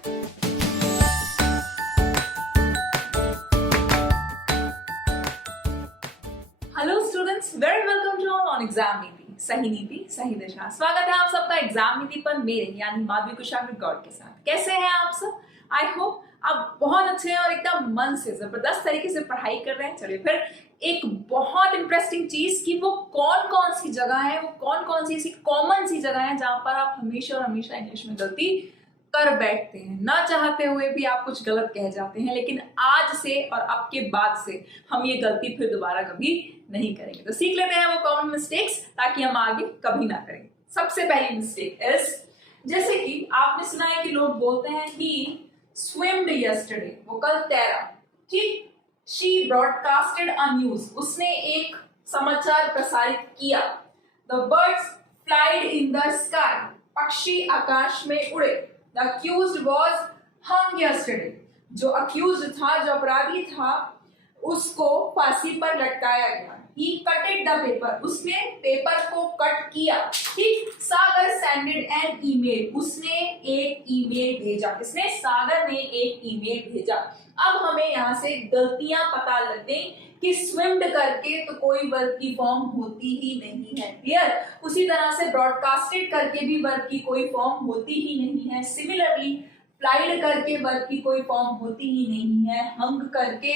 Hello students, very welcome to on exam नीति सही दिशा। स्वागत है आप सबका एग्जाम नीति पर मेरे यानी माधवी कुशाग्र गौड़ के साथ। कैसे हैं आप सब? आई होप आप बहुत अच्छे हैं और एकदम मन से जबरदस्त तरीके से पढ़ाई कर रहे हैं। चलिए फिर एक बहुत इंटरेस्टिंग चीज कि वो कौन कौन सी जगह है, वो कौन कौन सी ऐसी कॉमन सी जगह है जहां पर आप हमेशा और हमेशा इंग्लिश में गलती कर बैठते हैं, ना चाहते हुए भी आप कुछ गलत कह जाते हैं, लेकिन आज से और अब के बाद से हम ये गलती फिर दोबारा कभी नहीं करेंगे। तो सीख लेते हैं वो कॉमन मिस्टेक्स ताकि हम आगे कभी ना करें। सबसे पहली मिस्टेक इज, जैसे कि आपने सुना है कि लोग बोलते हैं ही स्विम्ड यस्टरडे, वो कल तैरा, ठीक। शी ब्रॉडकास्टेड अ न्यूज, उसने एक समाचार प्रसारित किया। The birds flied in the sky, पक्षी आकाश में उड़े। The accused was hung yesterday, जो अक्यूज्ड था, जो अपराधी था, उसको फांसी पर लटकाया गया। He cutted the paper, उसने पेपर को कट किया, ठीक। सागर सेंडेड एन ईमेल, उसने एक ईमेल भेजा। किसने? सागर ने एक ईमेल भेजा। अब हमें यहाँ से गलतियां पता लगते कि स्विम्ड करके तो कोई वर्ब की फॉर्म होती ही नहीं है, क्लियर। उसी तरह से ब्रॉडकास्टेड करके भी वर्ब की कोई फॉर्म होती ही नहीं है। सिमिलरली फ्लाइड करके वर्ब की कोई फॉर्म होती ही नहीं है। हंग करके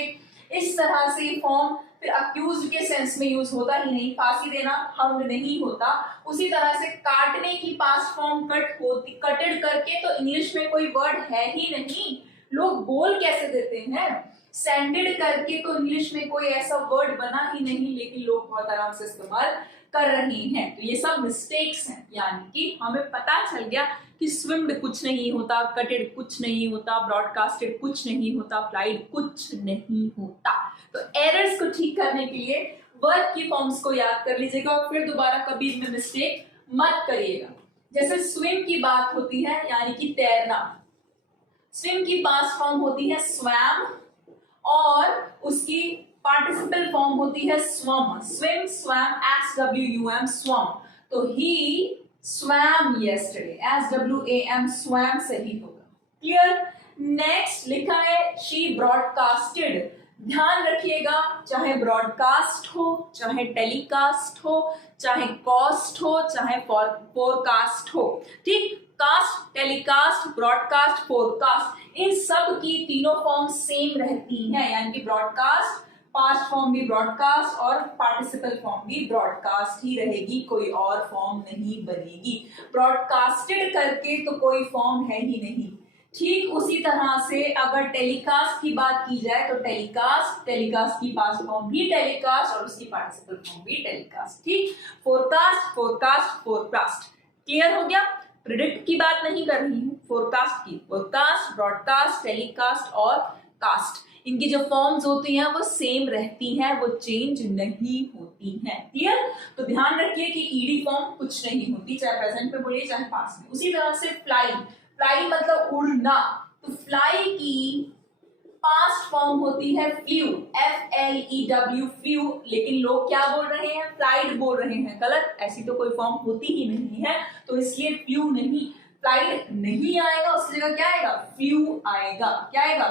इस तरह से फॉर्म फिर अक्यूज्ड के सेंस में यूज होता ही नहीं। फांसी देना हंग नहीं होता। उसी तरह से काटने की पास्ट फॉर्म कट होती, कटेड करके तो इंग्लिश में कोई वर्ड है ही नहीं। लोग बोल कैसे देते हैं? सैंडेड करके तो इंग्लिश में कोई ऐसा वर्ड बना ही नहीं, लेकिन लोग बहुत आराम से इस्तेमाल कर रहे हैं। तो ये सब मिस्टेक्स हैं, यानी कि हमें पता चल गया कि स्विम्ड कुछ नहीं होता, कटेड कुछ नहीं होता, ब्रॉडकास्टेड कुछ नहीं होता, फ्लाइड कुछ नहीं होता। तो एरर्स को ठीक करने के लिए वर्ब की फॉर्म्स को याद कर लीजिएगा और फिर दोबारा कभी इनमें मिस्टेक मत करिएगा। जैसे स्विम की बात होती है यानी कि तैरना, स्विम की पास्ट फॉर्म होती है स्वैम और उसकी पार्टिसिपल फॉर्म होती है swum. Swim, swam, SWUM, swum. तो ही swam yesterday, SWAM, swam सही होगा, क्लियर। नेक्स्ट लिखा है she broadcasted। ध्यान रखिएगा, चाहे ब्रॉडकास्ट हो, चाहे टेलीकास्ट हो, चाहे कॉस्ट हो, चाहे फोरकास्ट हो, ठीक। कास्ट, टेलीकास्ट, ब्रॉडकास्ट, फोरकास्ट, इन सब की तीनों फॉर्म सेम रहती हैं, यानी कि ब्रॉडकास्ट पास्ट फॉर्म भी ब्रॉडकास्ट और पार्टिसिपल फॉर्म भी ब्रॉडकास्ट ही रहेगी, कोई और फॉर्म नहीं बनेगी। ब्रॉडकास्टेड करके तो कोई फॉर्म है ही नहीं। ठीक उसी तरह से अगर टेलीकास्ट की बात की जाए तो टेलीकास्ट, टेलीकास्ट की पास्ट फॉर्म भी टेलीकास्ट और उसकी पार्टिसिपल फॉर्म भी टेलीकास्ट, ठीक। फोरकास्ट, फोरकास्ट, फोरकास्ट, क्लियर हो गया। प्रिडिक्ट की बात नहीं कर रही हूँ, फोरकास्ट की। फोरकास्ट, ब्रॉडकास्ट, टेलीकास्ट और कास्ट, इनकी जो फॉर्म्स होती हैं वो सेम रहती हैं, वो चेंज नहीं होती हैं, क्लियर। तो ध्यान रखिए कि ईडी फॉर्म कुछ नहीं होती, चाहे प्रेजेंट में बोलिए चाहे पास्ट में। उसी तरह से फ्लाई, फ्लाई मतलब उड़ना, तो फ्लाई की पास्ट फॉर्म होती है फ्ल्यू, FLEW, फ्ल्यू। लेकिन लोग क्या बोल रहे हैं? फ्लाइड बोल रहे हैं, गलत। ऐसी तो कोई फॉर्म होती ही नहीं है, तो इसलिए फ्ल्यू नहीं, फ्लाइड नहीं आएगा, उसकी जगह क्या आएगा? फ्ल्यू आएगा। क्या आएगा?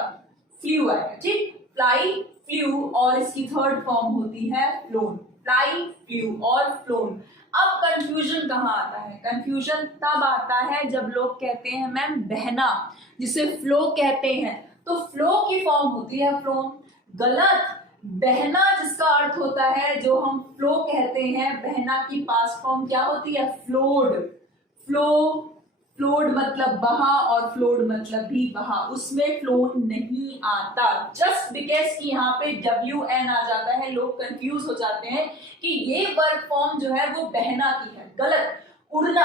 फ्ल्यू आएगा, ठीक। फ्लाई, फ्ल्यू और इसकी थर्ड फॉर्म होती है फ्लोन। फ्लाई, फ्ल्यू और फ्लोन। अब कंफ्यूजन कहाँ आता है? कंफ्यूजन तब आता है जब लोग कहते हैं मैम बहना, जिसे फ्लो कहते हैं, तो फ्लो की फॉर्म होती है फ्लोन, गलत। बहना जिसका अर्थ होता है, जो हम फ्लो कहते हैं, बहना की पास्ट फॉर्म क्या होती है? फ्लोड। फ्लो, फ्लोड मतलब बहा और फ्लोड मतलब भी बहा, उसमें फ्लोड नहीं आता। जस्ट बिकॉज कि यहाँ पे WN आ जाता है, लोग कंफ्यूज हो जाते हैं कि ये वर्ब फॉर्म जो है वो बहना की है, गलत। उड़ना,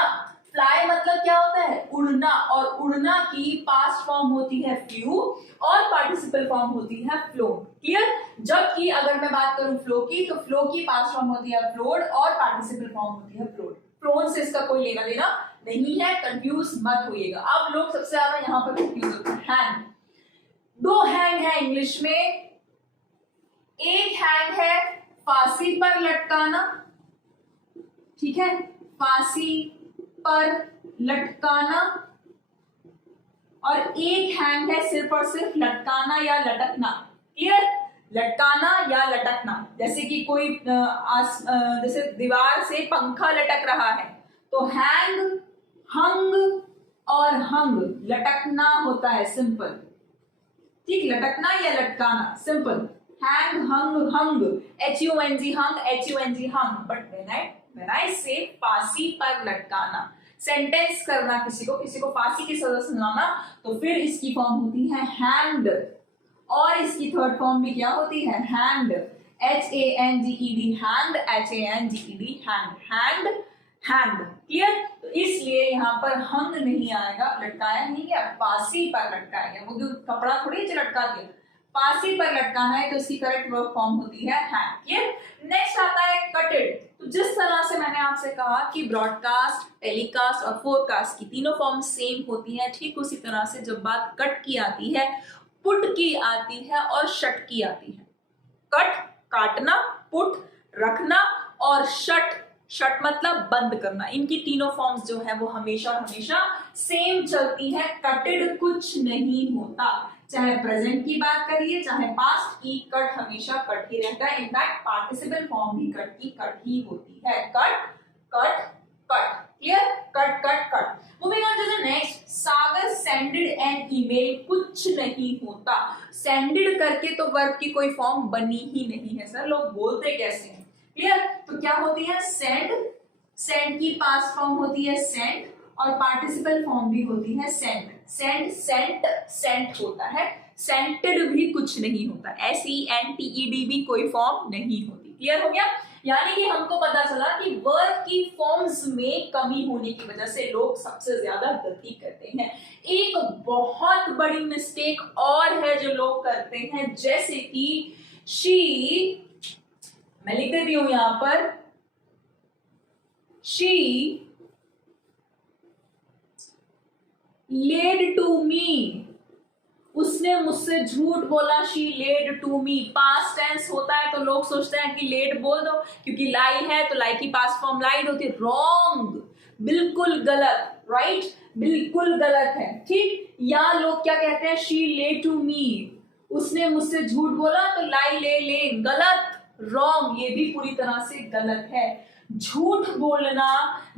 फ्लाई मतलब क्या होता है? उड़ना, और उड़ना की पास्ट फॉर्म होती है फ्ल्यू और पार्टिसिपल फॉर्म होती है फ्लोड, क्लियर। जबकि अगर मैं बात करूं फ्लो की, तो फ्लो की पास्ट फॉर्म होती है फ्लोड और पार्टिसिपल फॉर्म होती है फ्लोड। फ्लोन से इसका कोई लेना देना नहीं है, कंफ्यूज मत होइएगा। अब लोग सबसे ज्यादा यहाँ पर कंफ्यूज होते हैं। हैंग, दो हैंग है इंग्लिश में। एक हैंग है फांसी पर लटकाना, ठीक है, फांसी पर लटकाना, और एक हैंग है सिर्फ और सिर्फ लटकाना या लटकना। क्लियर? लटकाना या लटकना, जैसे कि कोई जैसे दीवार से पंखा लटक रहा है तो हैंग, हंग और हंग, लटकना होता है, सिंपल। ठीक, लटकना या लटकाना, simple. Hang, hung, hung, HUNG, hung, HUNG, hung. But when I say फांसी पर लटकाना, सेंटेंस करना किसी को फांसी की सजा सुनाना, तो फिर इसकी फॉर्म होती है हैंग्ड, और इसकी थर्ड फॉर्म भी क्या होती है? Hanged, HANGED, hanged, HANGED, hanged, hanged, hanged. Clear? तो इसलिए यहाँ पर हंग नहीं आएगा, लटकाया नहीं गया, फांसी पर लटकाया गया। वो जो कपड़ा थोड़ी लटका दिया, फांसी पर लटकाना है, तो इसकी करेक्ट वर्ब फॉर्म होती है हैंग। क्लियर? नेक्स्ट आता है कटेड। तो जिस तरह से मैंने आपसे कहा कि ब्रॉडकास्ट, टेलीकास्ट और फोरकास्ट की तीनों फॉर्म सेम होती हैं, ठीक उसी तरह से जब बात कट की आती है, पुट की आती है और शट की आती है। कट, काटना, पुट, रखना, और शट, शट मतलब बंद करना। इनकी तीनों फॉर्म्स जो है वो हमेशा हमेशा सेम चलती है। कटेड कुछ नहीं होता, चाहे प्रेजेंट की बात करिए चाहे पास्ट की, कट हमेशा कट ही रहता है। इनफैक्ट पार्टिसिपल फॉर्म भी कट की कट ही होती है। Cut, cut, cut. Clear? Cut, cut, cut. Moving on to the next, Sagar sended an email, कुछ नहीं होता। सेंडेड करके तो वर्ब की कोई फॉर्म बनी ही नहीं है। सर लोग बोलते कैसे हैं? क्लियर? तो क्या होती है? सेंड, सेंड की पास्ट फॉर्म होती है सेंड, और पार्टिसिपल फॉर्म भी होती है सेंड। सेंड, सेंट, सेंट होता है। सेंटेड भी कुछ नहीं होता, SENTED भी कोई फॉर्म नहीं होती। क्लियर हो गया? यानी कि हमको पता चला कि वर्ब की फॉर्म्स में कमी होने की वजह से लोग सबसे ज्यादा गलती करते हैं। एक बहुत बड़ी मिस्टेक और है जो लोग करते हैं, जैसे कि शी, मैं लिख देती हूं यहां पर, शी लेड टू मी, उसने मुझसे झूठ बोला। She lied to me, past tense होता है तो लोग सोचते हैं कि लेड बोल दो, क्योंकि लाई है तो लाई की पास्ट फॉर्म लाइड होती है। रॉन्ग, बिल्कुल गलत। राइट? बिल्कुल गलत है। ठीक? या लोग क्या कहते हैं? शी ले टू मी, उसने मुझसे झूठ बोला तो लाई ले ले, गलत, रॉन्ग, ये भी पूरी तरह से गलत है। झूठ बोलना,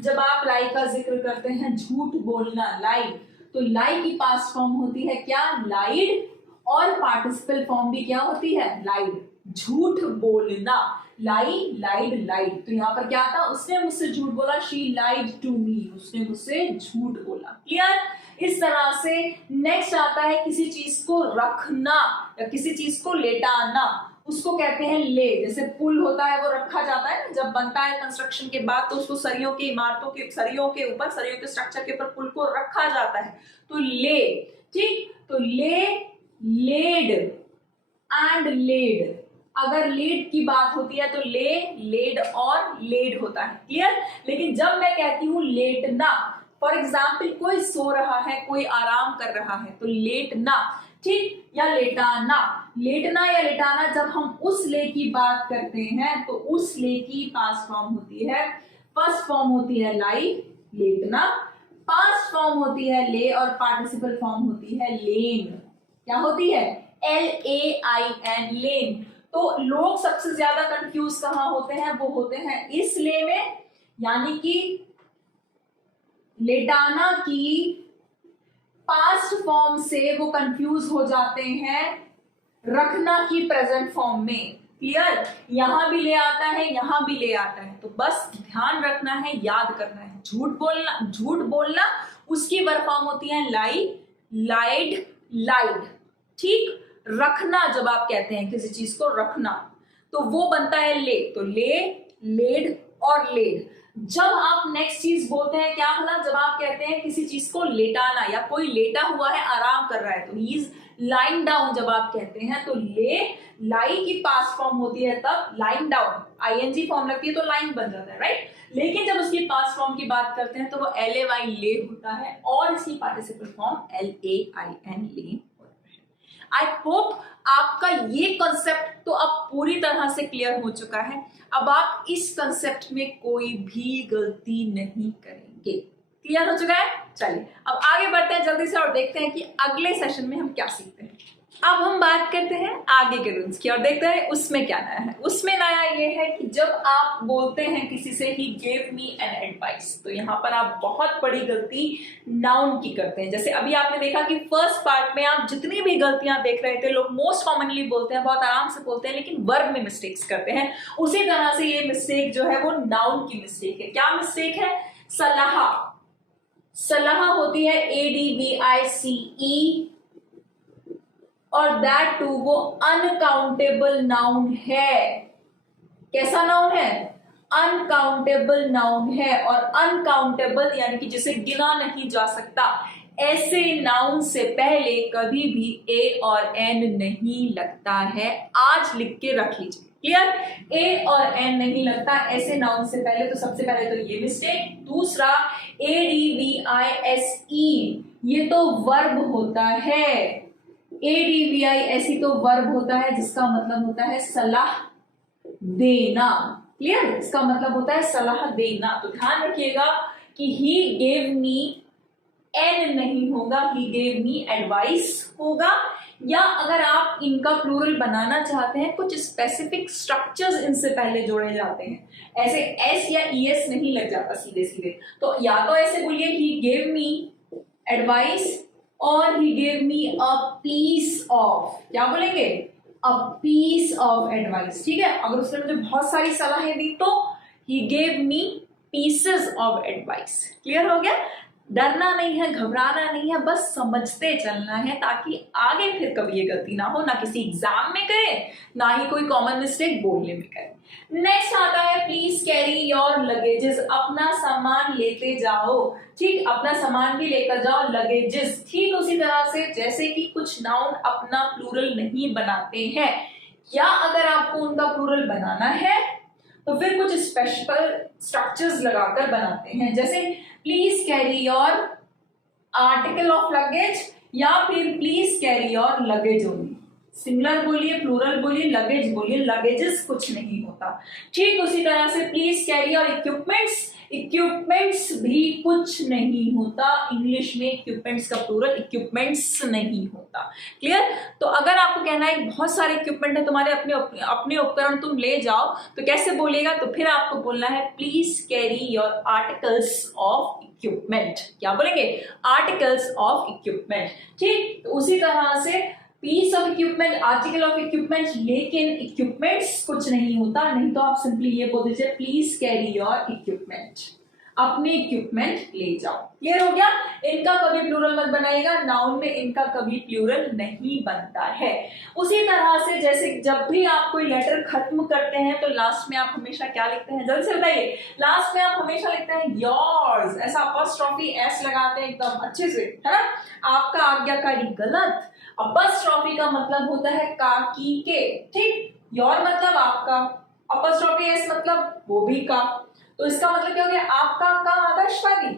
जब आप लाई का जिक्र करते हैं, झूठ बोलना, लाई, तो लाई की पास्ट फॉर्म होती है क्या? लाइड, और पार्टिसिपल फॉर्म भी क्या होती है? लाइड। झूठ बोलना, लाई, लाइड, लाइड। तो यहाँ पर क्या था? उसने मुझसे झूठ बोला, शी लाइड टू मी, उसने मुझसे झूठ बोला। क्लियर? इस तरह से नेक्स्ट आता है किसी चीज को रखना या किसी चीज को लेटाना, उसको कहते हैं ले। जैसे पुल होता है वो रखा जाता है ना, जब बनता है कंस्ट्रक्शन के बाद तो उसको सरियों के, इमारतों के सरियों के ऊपर, सरियों के स्ट्रक्चर के ऊपर पुल को रखा जाता है, तो ले। ठीक? तो ले, लेड एंड लेड। अगर लेड की बात होती है तो ले, लेड और लेड होता है। क्लियर? लेकिन जब मैं कहती हूं लेटना, फॉर एग्जाम्पल कोई सो रहा है, कोई आराम कर रहा है, तो लेटना। ठीक? या लेटाना, लेटना या लेटाना, जब हम उस ले की बात करते हैं तो उस ले की पास्ट फॉर्म होती है, फर्स्ट फॉर्म होती है लाई, लेटना, पास्ट फॉर्म होती है ले, और पार्टिसिपल फॉर्म होती है लेन। क्या होती है? LAIN, लेन। तो लोग सबसे ज्यादा कंफ्यूज कहां होते हैं? वो होते हैं इस ले में, यानी कि लेटाना की पास्ट फॉर्म से वो कंफ्यूज हो जाते हैं रखना की प्रेजेंट फॉर्म में। क्लियर? यहां भी ले आता है, यहां भी ले आता है, तो बस ध्यान रखना है, याद करना है। झूठ बोलना उसकी वर्ब फॉर्म होती है लाई, लाइड, लाइड। ठीक? रखना, जब आप कहते हैं किसी चीज को रखना, तो वो बनता है ले, तो ले, लेड और लेड। जब आप नेक्स्ट चीज बोलते हैं, क्या मतलब? जब आप कहते हैं किसी चीज को लेटाना, या कोई लेटा हुआ है, आराम कर रहा है, तो ही इज लाइंग डाउन जब आप कहते हैं, तो ले, लाई की पास्ट फॉर्म होती है तब लाइंग डाउन, ING फॉर्म लगती है तो लाइन बन जाता है। राइट? लेकिन जब उसकी पास्ट फॉर्म की बात करते हैं तो वो LAY ले होता है, और इसकी पार्टिसिपल फॉर्म LAIN ले। आई होप आपका ये कंसेप्ट तो अब पूरी तरह से क्लियर हो चुका है। अब आप इस कंसेप्ट में कोई भी गलती नहीं करेंगे। क्लियर हो चुका है? चलिए अब आगे बढ़ते हैं जल्दी से और देखते हैं कि अगले सेशन में हम क्या सीखते हैं। अब हम बात करते हैं आगे के रूल्स की और देखते हैं उसमें क्या नया है। उसमें नया ये है कि जब आप बोलते हैं किसी से ही गिव मी एन एडवाइस, तो यहाँ पर आप बहुत बड़ी गलती नाउन की करते हैं। जैसे अभी आपने देखा कि फर्स्ट पार्ट में आप जितनी भी गलतियां देख रहे थे, लोग मोस्ट कॉमनली बोलते हैं, बहुत आराम से बोलते हैं, लेकिन वर्ब में मिस्टेक्स करते हैं। उसी तरह से ये मिस्टेक जो है वो नाउन की मिस्टेक है। क्या मिस्टेक है? सलाह। सलाह होती है ADVICE और दैट टू वो अनकाउंटेबल नाउन है। कैसा नाउन है? अनकाउंटेबल नाउन है। और अनकाउंटेबल यानी कि जिसे गिना नहीं जा सकता, ऐसे नाउन से पहले कभी भी ए और एन नहीं लगता है। आज लिख के रख लीजिए, क्लियर? ए और एन नहीं लगता ऐसे नाउन से पहले। तो सबसे पहले तो ये मिस्टेक। दूसरा, ADVISE ये तो वर्ब होता है। ADVISE तो वर्ब होता है जिसका मतलब होता है सलाह देना। क्लियर? इसका मतलब होता है सलाह देना। तो ध्यान रखिएगा कि ही गेव मी एन नहीं होगा, ही गेव मी एडवाइस होगा। या अगर आप इनका प्लूरल बनाना चाहते हैं, कुछ स्पेसिफिक स्ट्रक्चर्स इनसे पहले जोड़े जाते हैं। ऐसे एस या ईएस नहीं लग जाता सीधे सीधे। तो या तो ऐसे बोलिए ही गेव मी एडवाइस और he gave me a piece of, क्या बोलेंगे? a piece of advice। ठीक है? अगर उसने मुझे बहुत सारी सलाहें दी तो he gave me pieces of advice। Clear हो गया? डरना नहीं है, घबराना नहीं है, बस समझते चलना है ताकि आगे फिर कभी ये गलती ना हो, ना किसी एग्जाम में करें, ना ही कोई कॉमन मिस्टेक बोलने में करें। नेक्स्ट आता है प्लीज कैरी योर लगेजेस। अपना सामान लेते जाओ। ठीक, अपना सामान भी लेकर जाओ। लगेजेस ठीक उसी तरह से जैसे कि कुछ नाउन अपना प्लूरल नहीं बनाते हैं, या अगर आपको उनका प्लूरल बनाना है तो फिर कुछ स्पेशल स्ट्रक्चर्स लगाकर बनाते हैं। जैसे please carry your article of luggage, या फिर please carry your luggage only. Singular बोलिए, प्लूरल बोलिए, लगेज बोलिए, लगेजेस कुछ नहीं होता। ठीक उसी तरह से please carry your equipments, equipments भी कुछ नहीं होता। इंग्लिश में इक्विपमेंट्स का प्लूरल इक्विपमेंट्स नहीं होता। क्लियर? तो अगर आपको कहना है बहुत सारे इक्विपमेंट है तुम्हारे, अपने उपकरण तुम ले जाओ, तो कैसे बोलेगा? तो फिर आपको बोलना है please carry your articles of equipment. क्या बोलेंगे? Articles of equipment. ठीक, तो उसी तरह से piece of equipment, article of equipment, लेकिन इक्विपमेंट्स कुछ नहीं होता। नहीं तो आप सिंपली ये बोल दीजिए प्लीज कैरी योर इक्विपमेंट, अपने इक्विपमेंट ले जाओ। क्लियर हो गया? इनका कभी प्लूरल मत बनाइएगा, नाउन में इनका कभी प्लूरल नहीं बनता है। उसी तरह से जैसे जब भी आप कोई लेटर खत्म करते हैं तो लास्ट में आप हमेशा क्या लिखते हैं? जल्दी से बताइए। लास्ट में आप हमेशा लिखते हैं योर्स, ऐसा अपॉस्ट्रोफी एस लगाते हैं एकदम अच्छे से, है ना? आपका आज्ञाकारी गलत। अपॉस्ट्रोफी का मतलब होता है का, की, के। ठीक, योर मतलब आपका, अपॉस्ट्रोफी एस मतलब वो भी का। तो इसका मतलब क्या हो गया? आपका का आदर्शवादी,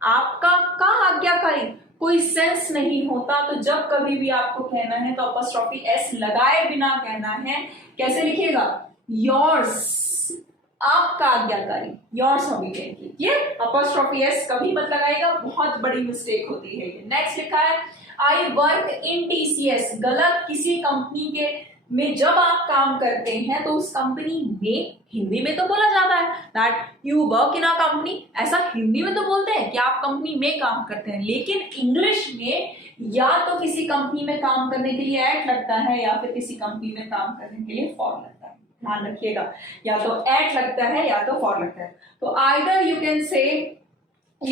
आपका का आज्ञाकारी। कोई सेंस नहीं होता। तो जब कभी भी आपको कहना है तो अपॉस्ट्रोफी एस लगाए बिना कहना है। कैसे लिखिएगा? योर्स, आपका आज्ञाकारी, योर्स ओबीडिएंटली। ये अपॉस्ट्रोफी एस कभी मत लगाएगा, बहुत बड़ी मिस्टेक होती है ये। नेक्स्ट लिखा है आई वर्क इन TCS। गलत। किसी कंपनी के में जब आप काम करते हैं तो उस कंपनी में, हिंदी में तो बोला जाता है that you work in a company, ऐसा हिंदी में तो बोलते हैं कि आप कंपनी में काम करते हैं, लेकिन इंग्लिश में या तो किसी कंपनी में काम करने के लिए एट लगता है या फिर किसी कंपनी में काम करने के लिए फॉर लगता है। ध्यान रखिएगा, या तो एट लगता है या तो फॉर लगता है। तो either you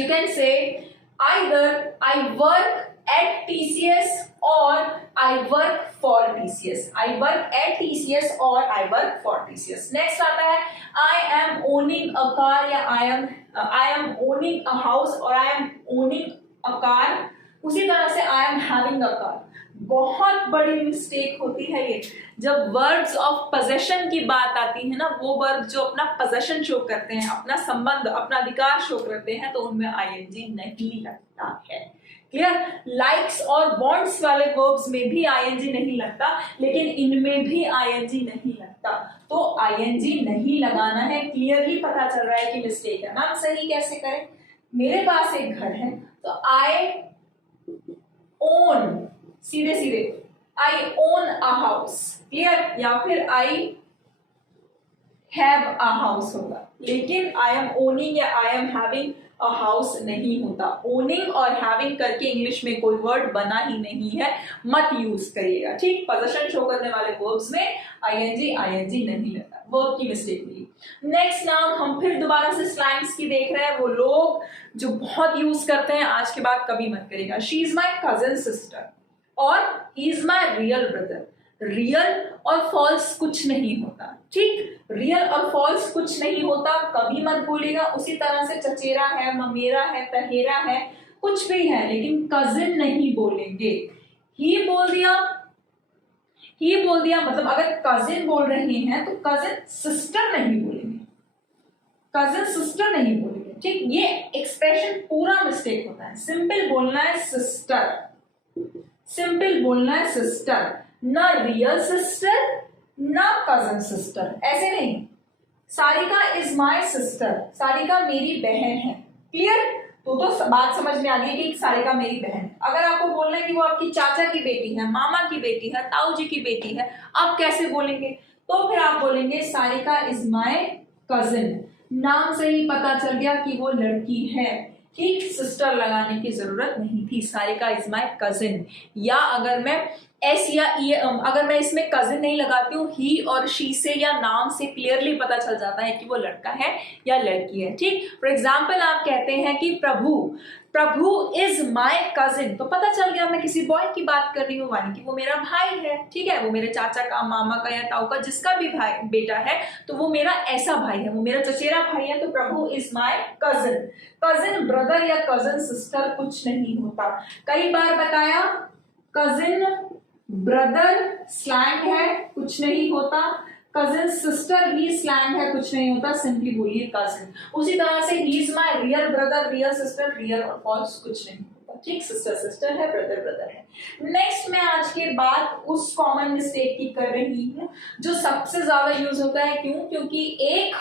can say either I work at TCS or I work for TCS. I work at TCS or I work for TCS. Next आता है I am owning a car या I am owning a house और I am owning a car। उसी तरह से I am having a car। बहुत बड़ी mistake होती है ये जब वर्ड्स ऑफ पोजेशन की बात आती है ना, वो वर्ड जो अपना पोजेशन शो करते हैं, अपना संबंध, अपना अधिकार शो करते हैं, तो उनमें आईएनजी नहीं लगता है। क्लियर? लाइक्स और वांट्स वाले वर्ब्स में भी आईएनजी नहीं लगता, लेकिन इनमें भी आईएनजी नहीं लगता। तो आईएनजी नहीं लगाना है। क्लियरली पता चल रहा है कि मिस्टेक है। मैम सही कैसे करें? मेरे पास एक घर है, तो आई ओन, सीधे सीधे आई ओन अ हाउस, क्लियर, या फिर आई हैव अ हाउस होगा, लेकिन आई एम ओनिंग या I am having a house नहीं होता। ओनिंग और हैविंग करके इंग्लिश में कोई वर्ड बना ही नहीं है, मत यूज करिएगा, ठीक। पोजीशन शो करने वाले वर्ब्स में आईएनजी नहीं लगता, वर्ब की मिस्टेक हुई। नेक्स्ट नाउन हम फिर दोबारा से स्लैंग्स की देख रहे हैं, वो लोग जो बहुत यूज करते हैं, आज के बाद कभी मत करेगा। She is my cousin sister और he is my real brother. Real और फॉल्स कुछ नहीं होता, ठीक। रियल और फॉल्स कुछ नहीं होता, कभी मत बोलेगा। उसी तरह से चचेरा है, ममेरा है, तहेरा है, कुछ भी है, लेकिन कजिन नहीं बोलेंगे। ही बोल दिया मतलब अगर कजिन बोल रहे हैं तो कजिन सिस्टर नहीं बोलेंगे, कजिन सिस्टर नहीं बोलेंगे, ठीक। ये एक्सप्रेशन पूरा मिस्टेक होता है। सिंपल बोलना है सिस्टर, सिंपल बोलना है सिस्टर, ना रियल सिस्टर ना कजन सिस्टर, ऐसे नहीं। Sarika is my sister, Sarika मेरी बहन है, क्लियर। तो बात समझ में आ गई कि सारिका मेरी बहन है। अगर आपको बोलना है कि वो आपकी चाचा की बेटी है, मामा की बेटी है, ताऊ जी की बेटी है, आप कैसे बोलेंगे? तो फिर आप बोलेंगे सारिका इज माय कजिन। नाम से ही पता चल गया कि वो लड़की है, ठीक। सिस्टर लगाने की जरूरत नहीं थी, सारिका इज माय कजिन। या अगर मैं एस या ई, अगर मैं इसमें कजिन नहीं लगाती हूँ, ही और शी से या नाम से क्लियरली पता चल जाता है कि वो लड़का है या लड़की है, ठीक। फॉर एग्जाम्पल आप कहते हैं कि प्रभु इज माय कजिन, तो पता चल गया मैं किसी बॉय की बात कर रही हूँ, यानी कि वो मेरा भाई है, ठीक है। वो मेरे चाचा का, मामा का या ताऊ का, जिसका भी भाई बेटा है, तो वो मेरा ऐसा भाई है, वो मेरा चचेरा भाई है। तो Prabhu is my cousin. Cousin brother या कजिन सिस्टर कुछ नहीं होता। कई बार बताया कजिन ब्रदर स्लैंग है, कुछ नहीं होता। कजिन सिस्टर भी स्लैंग है, कुछ नहीं होता, सिंपली बोलिए कजिन। उसी तरह से he is my real brother, real sister, real और फॉल्स कुछ नहीं होता, ठीक। सिस्टर सिस्टर है, ब्रदर ब्रदर है। नेक्स्ट मैं आज के बाद उस कॉमन मिस्टेक की कर रही हूँ जो सबसे ज्यादा यूज होता है। क्यों? क्योंकि एक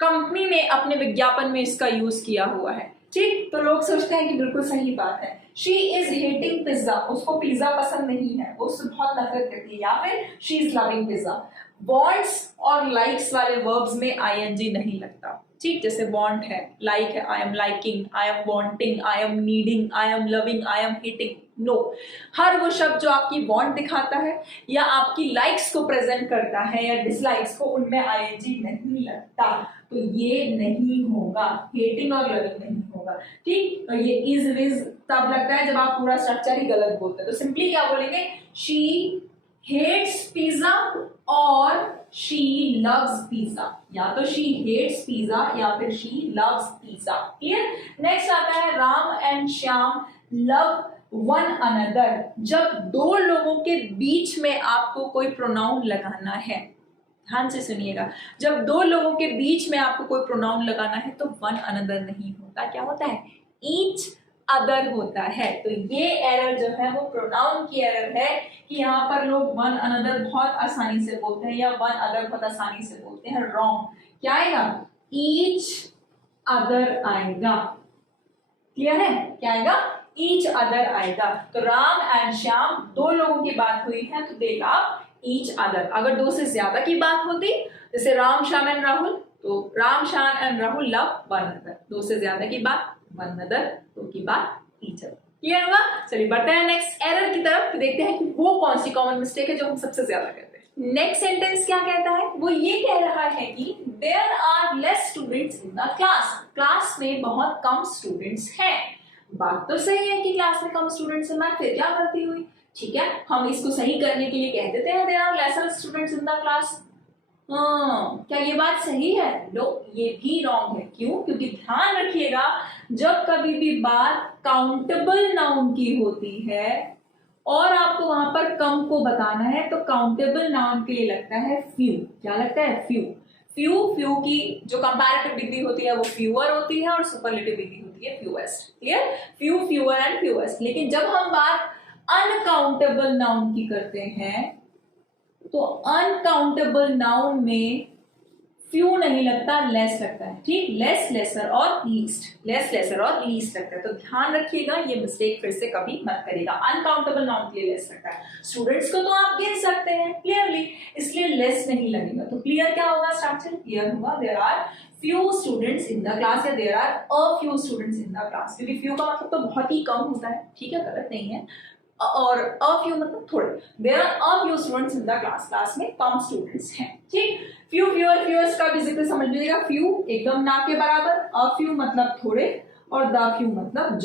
कंपनी ने अपने विज्ञापन में इसका यूज किया हुआ है, ठीक। तो लोग सोचते हैं कि बिल्कुल सही बात है। शी इज हेटिंग पिज्जा, उसको पिज्जा पसंद नहीं है, वो उससे बहुत नफरत करती है। या फिर she is loving pizza. Wants और लाइक्स वाले वर्ब्स में आईएनजी नहीं लगता, ठीक। जैसे वॉन्ट है, लाइक है, I am liking, I am wanting, I am needing, I am loving, I am hating, no. हर वो शब्द जो आपकी वॉन्ट दिखाता है या आपकी लाइक्स को प्रेजेंट करता है या डिसलाइक्स को, उनमें आईएनजी नहीं लगता। तो ये नहीं होगा, हेटिंग और लविंग नहीं होगा, ठीक। तो ये इज विज तब लगता है जब आप पूरा स्ट्रक्चर ही गलत बोलते हैं। तो सिंपली क्या बोलेंगे? शी हेट्स पिज्जा और शी लव्स पिज्जा, या तो शी हेट्स पिज्जा या फिर she loves pizza, clear. Next आता है Ram and Shyam love one another. जब दो लोगों के बीच में आपको कोई प्रोनाउन लगाना है, ध्यान से सुनिएगा, जब दो लोगों के बीच में आपको कोई प्रोनाउन लगाना है तो वन अनदर नहीं होता, क्या होता है? ईच अदर होता है। तो ये एरर जो है वो प्रोनाउन की एरर है कि यहाँ पर लोग वन अनदर बहुत आसानी से बोलते हैं या वन अदर बहुत आसानी से बोलते हैं, रॉन्ग। क्या आएगा? ईच अदर आएगा, क्लियर है? क्या आएगा? ईच अदर आएगा। तो राम एंड श्याम दो लोगों की बात हुई है तो दे लव ईच अदर। अगर दो से ज्यादा की बात होती, जैसे राम श्याम एंड राहुल, तो Ram Shyam and Rahul love one other. दो से ज्यादा की बात वन अदर, दो की बात ईच अदर, क्लियर हुआ? चलिए बढ़ते हैं नेक्स्ट एरर की तरफ, तो देखते हैं कि वो कौन सी कॉमन मिस्टेक है जो हम सबसे ज्यादा करते हैं। नेक्स्ट सेंटेंस क्या कहता है? वो ये कह रहा है कि there are less students in the class. Class में बहुत कम स्टूडेंट्स हैं। बात तो सही है कि क्लास में कम स्टूडेंट्स हैं, मैं फिर क्या करती हुई, ठीक है, हम इसको सही करने के लिए कह देते हैं there are lesser students in the class. क्या ये बात सही है? नो, ये भी रॉन्ग है। क्यों? क्योंकि ध्यान रखिएगा, जब कभी भी बात काउंटेबल नाउन की होती है और आपको वहां पर कम को बताना है, तो काउंटेबल नाउन के लिए लगता है फ्यू। क्या लगता है? फ्यू। फ्यू की जो कंपैरेटिव डिग्री होती है वो फ्यूअर होती है और सुपरलेटिव डिग्री होती है fewest, clear. Few, fewer and fewest. लेकिन जब हम बात अनकाउंटेबल नाउन की करते हैं तो अनकाउंटेबल नाउन में फ्यू नहीं लगता, लेस लगता है, ठीक। लेस, लेसर और लीस्ट, लेस, लेसर और लीस्ट लगता है। तो ध्यान रखिएगा, ये मिस्टेक फिर से कभी मत करिएगा। अनकाउंटेबल नाउन के लिए लेस लगता है। स्टूडेंट्स को तो आप गिन सकते हैं क्लियरली, इसलिए लेस नहीं लगेगा। तो क्लियर क्या होगा स्ट्रक्चर? क्लियर होगा there are few students in the class, या there are a few students in the class, क्योंकि फ्यू का मतलब तो बहुत ही कम होता है, ठीक है, गलत नहीं है। और अ फ्यू मतलब थोड़े, there are a few students in the class, class में कम स्टूडेंट्स हैं, ठीक। फ्यू, फ्यूअर, फ्यूएस्ट का भी जिक्र समझ लीजिएगा। फ्यू एकदम ना के बराबर, अ फ्यू मतलब थोड़े, और द फ्यू मतलब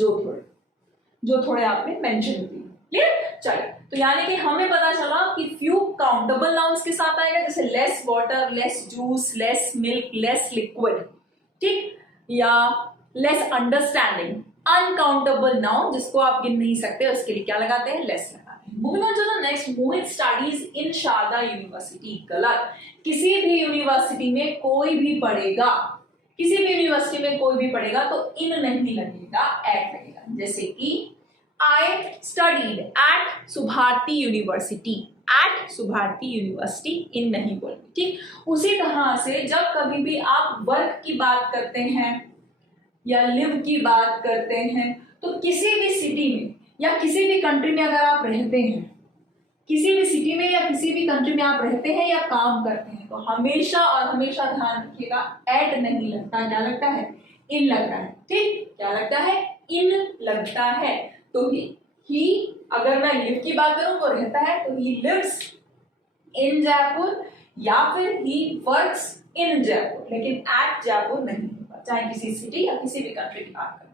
जो थोड़े आपने मेंशन किए, क्लियर। चलिए, तो यानी कि हमें पता चला कि फ्यू काउंटेबल नाउन्स के साथ आएगा, जैसे less water, less juice, less milk, less liquid, ठीक, या लेस अंडरस्टैंडिंग। अनकाउंटेबल नाउन जिसको आप गिन नहीं सकते, उसके लिए क्या लगाते हैं? लेस लगाते हैं। Moving on to the next, Mohit studies in Sharda university. गलत। किसी भी यूनिवर्सिटी में कोई भी पढ़ेगा, किसी भी यूनिवर्सिटी में कोई भी पढ़ेगा तो इन नहीं लगेगा, एट लगेगा। जैसे कि I studied at Subharti university, at Subharti university, in नहीं बोलेंगे, ठीक। उसी तरह से जब कभी भी आप वर्क की बात करते हैं या लिव की बात करते हैं, तो किसी भी सिटी में या किसी भी कंट्री में अगर आप रहते हैं, किसी भी सिटी में या किसी भी कंट्री में आप रहते हैं या काम करते हैं, तो हमेशा और हमेशा ध्यान रखिएगा, एट नहीं लगता, क्या लगता है? इन लगता है, ठीक। क्या लगता है? इन लगता है। तो ही अगर मैं लिव की बात करूं, वो रहता है, तो ही लिव्स इन जयपुर, या फिर ही वर्क्स इन जयपुर, लेकिन एट जयपुर नहीं होगा, चाहे किसी सिटी या किसी भी कंट्री की बात करें।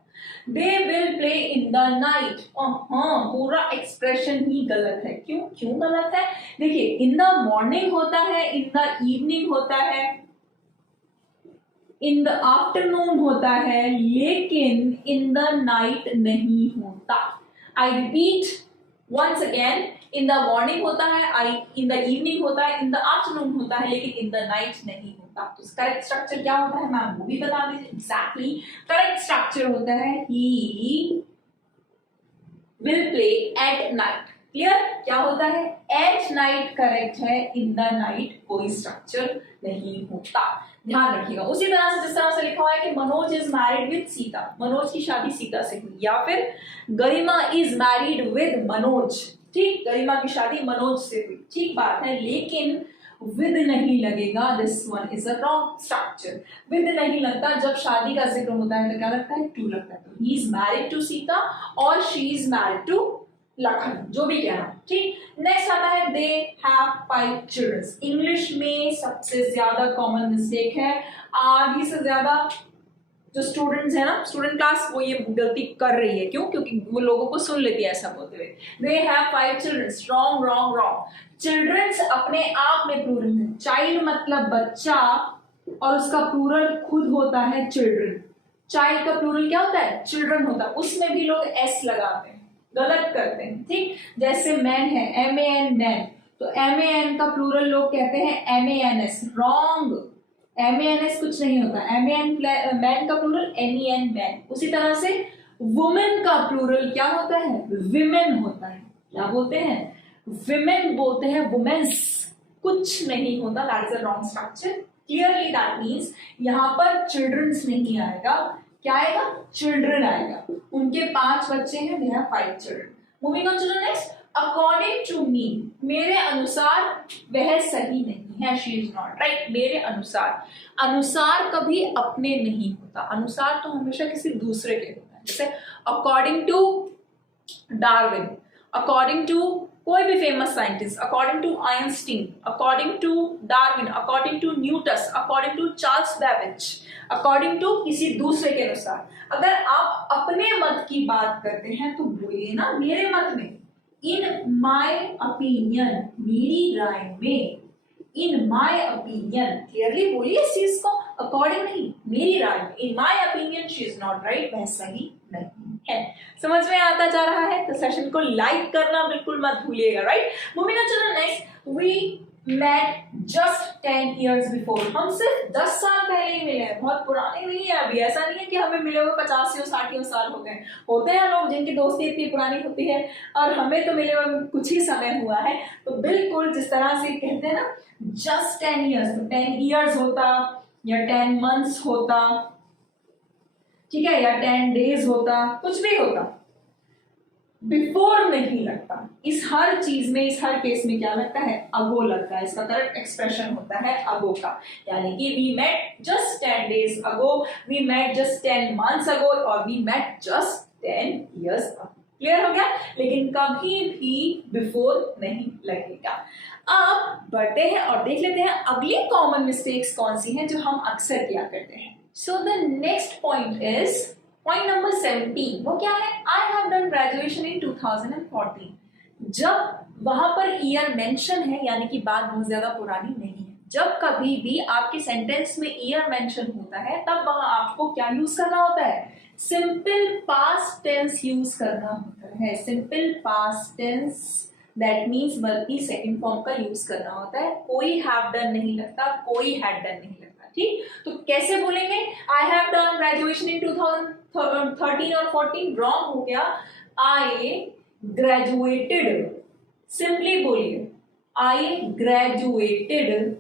They will play in the night। हाँ, पूरा एक्सप्रेशन ही गलत है। क्यों गलत है? देखिए, इन द मॉर्निंग होता है, इन द इवनिंग होता है, इन द आफ्टरनून होता है, लेकिन इन द नाइट नहीं होता। I repeat once again, in the morning होता है, इन द इवनिंग होता है, इन द आफ्टरनून होता है, लेकिन इन द नाइट नहीं होता। तो करेक्ट स्ट्रक्चर क्या होता है मैम, वो भी बता दीजिए। एग्जैक्टली, करेक्ट स्ट्रक्चर होता है he will play at night. Clear? क्या होता है? एट नाइट करेक्ट है, इन द नाइट कोई स्ट्रक्चर नहीं होता, ध्यान रखिएगा। उसी तरह से जिस तरह से लिखा हुआ है कि Manoj is married with Sita, Manoj की शादी सीता से हुई, या फिर गरिमा इज मैरिड विद मनोज, ठीक, गरिमा की शादी मनोज से हुई, ठीक बात है, लेकिन विद नहीं लगेगा। This one is a wrong structure. With नहीं लगता, जब शादी का जिक्र होता है तो क्या लगता है? टू लगता है। तो he is married to Sita और she is married to Lakhan, जो भी कहना, ठीक। नेक्स्ट आता है दे हैव 5 चिल्ड्रंस। इंग्लिश में सबसे ज्यादा कॉमन मिस्टेक है, आधी से ज्यादा जो स्टूडेंट्स है ना, स्टूडेंट क्लास, वो ये गलती कर रही है। क्योंकि वो लोगों को सुन लेती है ऐसा बोलते हुए। They have 5 childrens, wrong wrong wrong. Childrens अपने आप में प्लूरल है। चाइल्ड मतलब बच्चा, और उसका प्लूरल खुद होता है चिल्ड्रन। चाइल्ड का प्लूरल क्या होता है? चिल्ड्रन होता है। उसमें भी लोग एस लगाते हैं, गलत करते हैं, ठीक। जैसे मैन है, MAN मैन, तो MAN का प्लूरल लोग कहते हैं MANS, रॉन्ग। MANS कुछ नहीं होता, मैन का प्लूरल MEN मैन। उसी तरह से वुमेन का प्लूरल क्या होता है? विमेन होता है। क्या बोलते हैं? विमेन बोलते हैं, वुमेन्स कुछ नहीं होता। That is a wrong structure. Clearly that means यहाँ पर चिल्ड्रंस नहीं आएगा, क्या आएगा? चिल्ड्रन आएगा। उनके 5 बच्चे हैं, they have 5 children. Moving on to the next, according to me, मेरे अनुसार वह सही नहीं है, शी इज नॉट राइट। मेरे अनुसार, अनुसार कभी अपने नहीं होता, अनुसार तो हमेशा किसी दूसरे के होता है। जैसे according to Darwin, according to कोई भी famous scientist, according to Einstein, according to Darwin, according to Newton, according to Charles Babbage, according to किसी दूसरे के अनुसार। अगर आप अपने मत की बात करते हैं तो बोलिए ना मेरे मत में, इन माय ओपिनियन, मेरी राय में, इन माय ओपिनियन, क्लियरली बोलिए इस चीज को, अकॉर्डिंग नहीं, मेरी राय में, in my opinion she is not right, वह सही नहीं है। समझ में आता जा रहा है? तो सेशन को लाइक करना बिल्कुल मत भूलिएगा, right. Moving on to the next, we met just 10 years before. हम सिर्फ 10 साल पहले ही मिले हैं, बहुत पुराने नहीं है अभी। ऐसा नहीं है कि हमें मिले हुए 50-60 साल हो गए। होते हैं लोग जिनकी दोस्ती इतनी पुरानी होती है, और हमें तो मिले हुए कुछ ही समय हुआ है। तो बिल्कुल जिस तरह से कहते हैं ना just 10 years, तो 10 years होता या 10 months होता, ठीक है, या 10 days होता, कुछ भी होता, बिफोर नहीं लगता। इस हर चीज में, इस हर केस में क्या लगता है? अगो लगता है। इसका करेक्ट एक्सप्रेशन होता है अगो का, यानी कि we met just 10 days ago, we met just 10 months ago, और we met just 10 years ago. Clear हो गया? लेकिन कभी भी बिफोर नहीं लगेगा। अब बढ़ते हैं और देख लेते हैं अगली कॉमन मिस्टेक्स कौन सी हैं जो हम अक्सर किया करते हैं। So the next point is point number 17। वो क्या है? I have done graduation in 2014। जब वहां पर ईयर मेंशन है, यानी कि बात बहुत ज्यादा पुरानी नहीं है। जब कभी भी आपके सेंटेंस में ईयर मेंशन होता है, तब वहां आपको क्या यूज करना होता है? सिंपल पास्ट टेंस यूज करना होता है। Simple past tense, that means verb की सेकंड फॉर्म का यूज करना होता है। कोई हैव डन नहीं लगता, कोई हैड डन नहीं लगता। ठीक, तो कैसे बोलेंगे? I have done graduation in 2013 और 14, रॉन्ग हो गया। आई ग्रेजुएटेड, सिंपली बोलिए आई ग्रेजुएटेड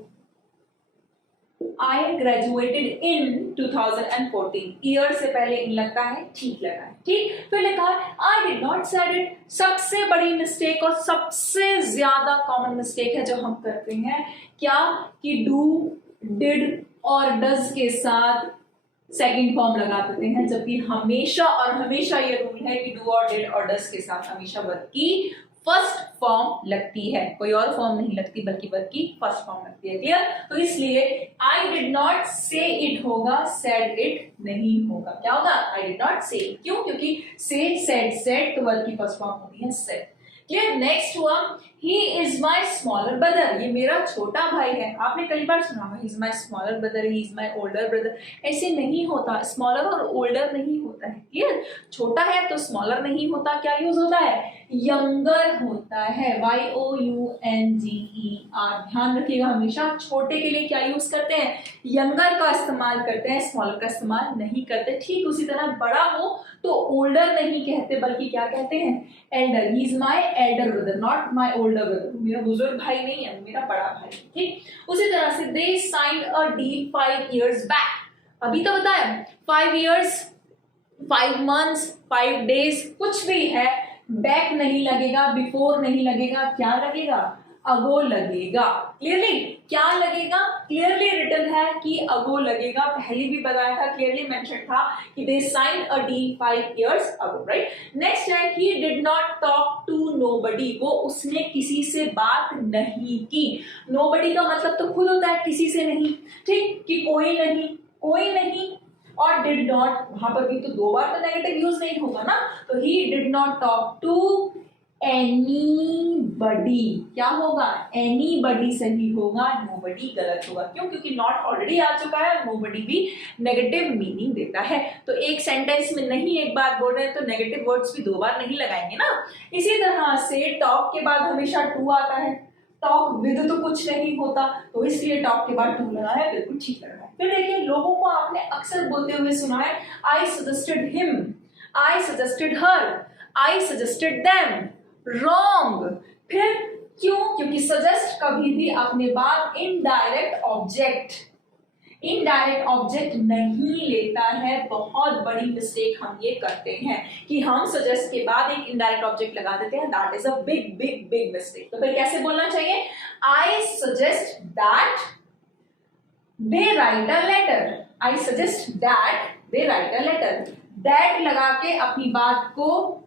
इन 2014। ईयर से पहले इन लगता है, ठीक लगा है। ठीक, फिर लिखा है I did not said it. सबसे बड़ी मिस्टेक और सबसे ज्यादा कॉमन मिस्टेक है जो हम करते हैं, क्या कि डू, डिड और डज के साथ सेकंड फॉर्म लगा देते हैं, जबकि हमेशा और हमेशा ये रूल है कि डू और डिड और डज के साथ हमेशा वर्ब की फर्स्ट फॉर्म लगती है, कोई और फॉर्म नहीं लगती, बल्कि वर्ब की फर्स्ट फॉर्म लगती है। क्लियर? तो इसलिए आई डिड नॉट से इट होगा, सेड इट नहीं होगा। क्या होगा? आई डिड नॉट से। क्यों? क्योंकि से, सेड तो वर्ब की फर्स्ट फॉर्म होती है सेड। क्लियर? नेक्स्ट हुआ ही इज माई स्मॉलर ब्रदर। ये मेरा छोटा भाई है। आपने कई बार सुना होगा ही is my smaller brother, he is my older brother. ऐसे नहीं होता, स्मॉलर और ओल्डर नहीं होता है। क्लियर? छोटा है तो स्मॉलर नहीं होता, क्या यूज होता है? यंगर होता है, YOUNGER। ध्यान रखिएगा, हमेशा छोटे के लिए क्या यूज करते हैं? यंगर का इस्तेमाल करते हैं, स्मॉलर का इस्तेमाल नहीं करते। ठीक उसी तरह बड़ा हो तो ओल्डर नहीं कहते, बल्कि क्या कहते हैं? Elder. He is my elder brother, not my older brother. मेरा बुजुर्ग भाई नहीं है, मेरा बड़ा भाई। ठीक, उसी तरह से they signed a deal 5 years back. अभी तो बताया 5 years, 5 months, 5 days, कुछ भी है, बैक नहीं लगेगा, बिफोर नहीं लगेगा, क्या लगेगा? अगो लगेगा। क्लियरली क्या लगेगा? क्लियरली रिटन है कि अगो लगेगा। पहले भी बताया था, क्लियरली मेंशन था कि they signed a deal 5 years ago, right? Next है he did not talk to nobody. वो उसने किसी से बात नहीं की। नोबडी का मतलब तो खुद होता है किसी से नहीं। ठीक, कि कोई नहीं, कोई नहीं। और डिड नॉट, वहां पर भी तो 2 बार तो नेगेटिव यूज नहीं होगा ना, तो he did not talk to anybody. क्या होगा? एनीबडी सही होगा, नोबडी गलत होगा। क्यों? क्योंकि नॉट ऑलरेडी आ चुका है, नोबडी भी नेगेटिव मीनिंग देता है। तो एक सेंटेंस में नहीं एक बार बोल रहे हैं तो नेगेटिव वर्ड्स भी 2 बार नहीं लगाएंगे ना। इसी तरह से टॉक के बाद हमेशा टू आता है, टॉक विद तो कुछ नहीं होता, तो इसलिए टॉक के बाद टू लगा है, बिल्कुल ठीक लग रहा है। फिर देखिए, लोगों को आपने अक्सर बोलते हुए सुना है I suggested him, I suggested her, I suggested them. Wrong. फिर क्यों? क्योंकि सजेस्ट कभी भी अपने बाद इनडायरेक्ट ऑब्जेक्ट नहीं लेता है। बहुत बड़ी मिस्टेक हम ये करते हैं कि हम सजेस्ट के बाद एक इनडायरेक्ट ऑब्जेक्ट लगा देते हैं। That is a big big big mistake. तो फिर कैसे बोलना चाहिए? I suggest that they write a letter. I suggest that they write a letter. That लगा के अपनी बात को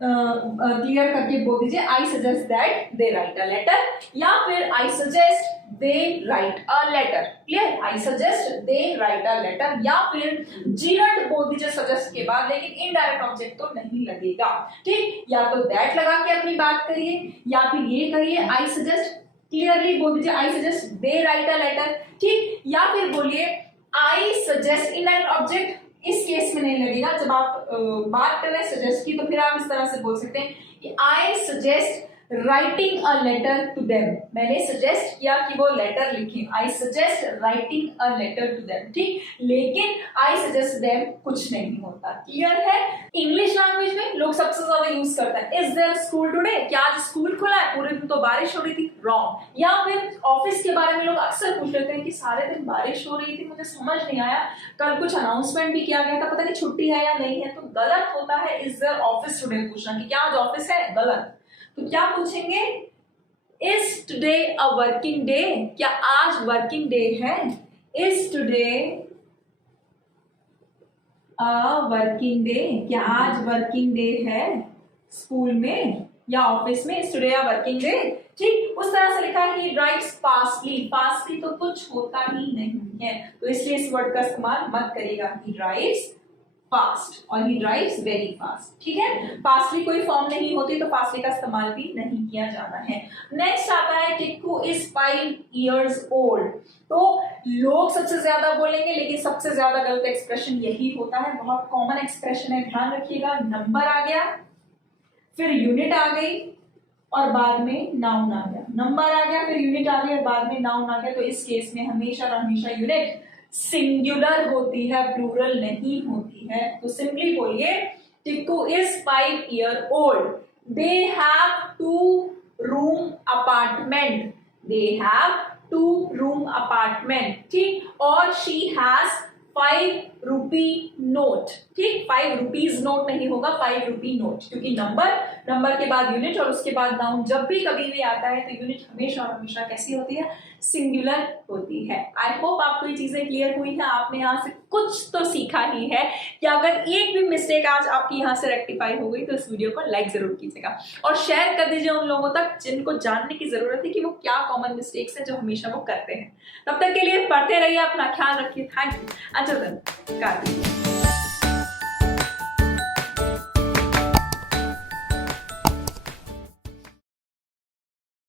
क्लियर करके बोल दीजिए I suggest that they write a letter, या फिर I suggest they write a letter. Clear? I suggest they write a letter, या फिर जीरंट बोल दीजिए सजेस्ट के बाद, लेकिन इनडायरेक्ट ऑब्जेक्ट तो नहीं लगेगा। ठीक, या तो दैट लगा के अपनी बात करिए, या फिर ये करिए आई सजेस्ट, क्लियरली बोल दीजिए I suggest they write a letter. ठीक, या फिर बोलिए आई सजेस्ट, इनडायरेक्ट ऑब्जेक्ट इस केस में नहीं लगेगा। जब आप बात कर रहे हैं सजेस्ट की, तो फिर आप इस तरह से बोल सकते हैं कि I suggest writing a letter to them, मैंने सजेस्ट किया कि वो लेटर लिखें, I suggest writing a letter to them, ठीक। लेकिन आई सजेस्ट देम कुछ नहीं होता, क्लियर है। इंग्लिश लैंग्वेज में लोग सबसे ज्यादा यूज करते हैं इज देयर स्कूल टुडे, क्या आज स्कूल खुला है, पूरे दिन तो बारिश हो रही थी, रॉन्ग। या फिर ऑफिस के बारे में लोग अक्सर पूछ लेते हैं कि सारे दिन बारिश हो रही थी, मुझे समझ नहीं आया, कल कुछ अनाउंसमेंट भी किया गया था, पता नहीं छुट्टी है या नहीं है, तो गलत होता है इज देयर ऑफिस टुडे पूछना कि क्या आज ऑफिस है, गलत। तो क्या पूछेंगे, is today a working day, क्या आज वर्किंग डे है, is today a working day, क्या आज वर्किंग डे है स्कूल में या ऑफिस में, is today a working day, ठीक। उस तरह से लिखा है ही राइट्स फास्टली, फास्टली तो कुछ होता ही नहीं है, तो इसलिए इस वर्ड का इस्तेमाल मत करिएगा, ही राइट्स फास्ट और ही ड्राइव्स वेरी फास्ट, ठीक है। फास्टली कोई फॉर्म नहीं होती तो फास्टली का इस्तेमाल भी नहीं किया जाना है। नेक्स्ट आता है टिक्कू इज 5 years old, तो लोग सबसे ज्यादा बोलेंगे लेकिन सबसे ज्यादा गलत एक्सप्रेशन यही होता है, बहुत कॉमन एक्सप्रेशन है, ध्यान रखिएगा। नंबर आ गया, फिर यूनिट आ गई और बाद में नाउन आ गया, नंबर आ गया फिर यूनिट आ गई और बाद में नाउन आ गया, तो इस केस में हमेशा और हमेशा यूनिट सिंगुलर होती है, प्लूरल नहीं होती है। तो सिंपली बोलिए Tikku is 5 year old, they have 2 room apartment, they have 2 room apartment, ठीक। और शी हैज 5 rupee नोट, ठीक। 5 rupees नोट नहीं होगा, 5 rupee नोट, क्योंकि नंबर के बाद यूनिट और उसके बाद नाउन जब भी कभी भी आता है तो यूनिट हमेशा और हमेशा कैसी होती है, सिंगुलर होती है। आई होप आपको ये चीजें क्लियर हुई है, आपने यहाँ से कुछ तो सीखा ही है कि अगर एक भी मिस्टेक आज आपकी यहाँ से रेक्टिफाई हो गई तो इस वीडियो को लाइक जरूर कीजिएगा और शेयर कर दीजिए उन लोगों तक जिनको जानने की जरूरत है कि वो क्या कॉमन मिस्टेक्स है जो हमेशा वो करते हैं। तब तक के लिए पढ़ते रहिए, अपना ख्याल रखिए, थैंक यू। अच्छा,